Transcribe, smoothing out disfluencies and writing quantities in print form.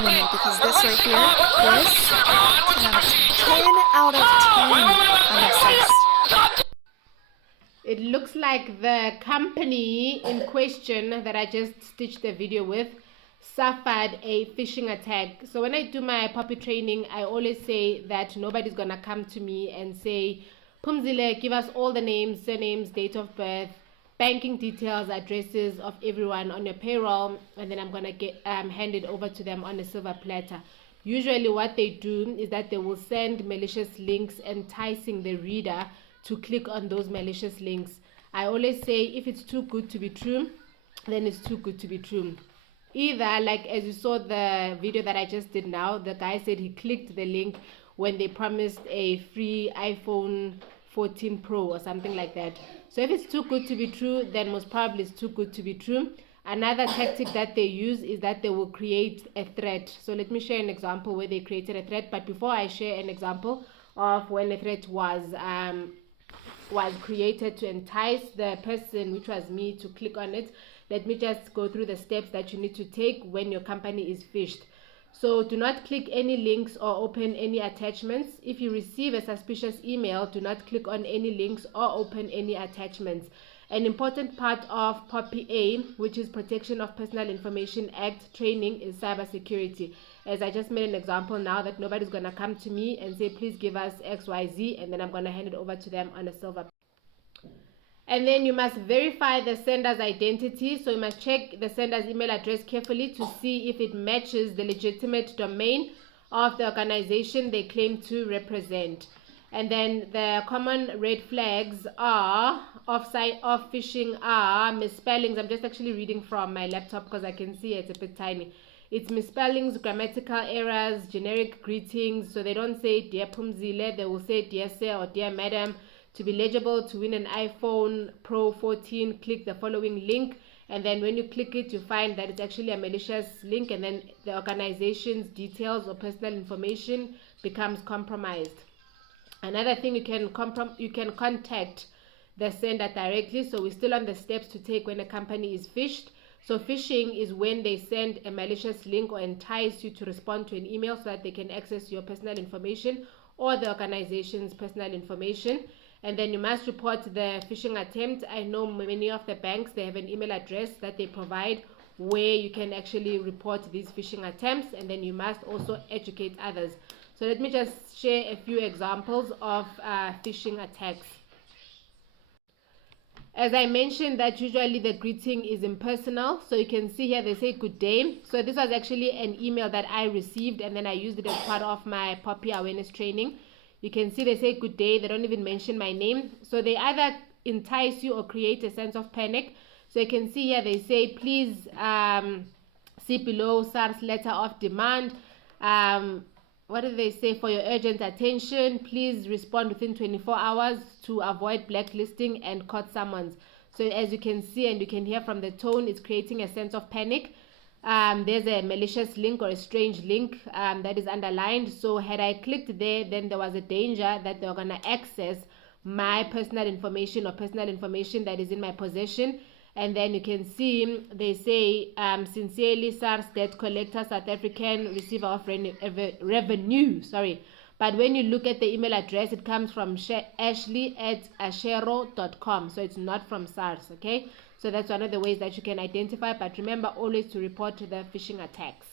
believing in me because this right here, this, 10 out of 10. I'm obsessed. It looks like the company in question that I just stitched the video with suffered a phishing attack. So when I do my POPIA training, I always say that nobody's gonna come to me and say, Phumzile, give us all the names, surnames, date of birth, banking details, addresses of everyone on your payroll, and then I'm gonna get hand it over to them on a silver platter. Usually what they do is that they will send malicious links enticing the reader to click on those malicious links. I always say if it's too good to be true, then it's too good to be true. Either, like as you saw the video that I just did now, the guy said he clicked the link when they promised a free iPhone 14 Pro or something like that. So if it's too good to be true, then most probably it's too good to be true. Another tactic that they use is that they will create a threat. So let me share an example where they created a threat. But before I share an example of when a threat was created to entice the person, which was me, to click on it, let me just go through the steps that you need to take when your company is phished. So do not click any links or open any attachments. If you receive a suspicious email, do not click on any links or open any attachments. An important part of POPIA, which is Protection of Personal Information Act training, is cybersecurity. As I just made an example now that nobody's going to come to me and say, please give us XYZ, and then I'm going to hand it over to them on a silver. And then you must verify the sender's identity. So you must check the sender's email address carefully to see if it matches the legitimate domain of the organization they claim to represent. And then the common red flags are of phishing are misspellings. I'm just actually reading from my laptop because I can see it's a bit tiny. It's misspellings, grammatical errors, generic greetings. So they don't say Dear Phumzile, they will say Dear Sir or Dear Madam. To be eligible to win an iPhone Pro 14, click the following link, and then when you click it, you find that it's actually a malicious link, and then the organization's details or personal information becomes compromised. Another thing, you can contact the sender directly. So we're still on the steps to take when a company is phished. So phishing is when they send a malicious link or entice you to respond to an email so that they can access your personal information or the organization's personal information. And then you must report the phishing attempt. I know many of the banks, they have an email address that they provide where you can actually report these phishing attempts, and then you must also educate others. So let me just share a few examples of phishing attacks. As I mentioned, that usually the greeting is impersonal. So you can see here they say good day. So this was actually an email that I received, and then I used it as part of my POPIA Awareness Training. You can see they say good day. They don't even mention my name. So they either entice you or create a sense of panic. So you can see here they say, please see below SARS letter of demand. What do they say? For your urgent attention, please respond within 24 hours to avoid blacklisting and court summons. So as you can see and you can hear from the tone, it's creating a sense of panic. There's a malicious link or a strange link that is underlined. So had I clicked there, then there was a danger that they were going to access my personal information or personal information that is in my possession. And then you can see they say, sincerely, SARS debt collector, South African receiver of revenue. Sorry. But when you look at the email address, it comes from ashley@ashero.com. So it's not from SARS, okay? So that's one of the ways that you can identify. But remember always to report to the phishing attacks.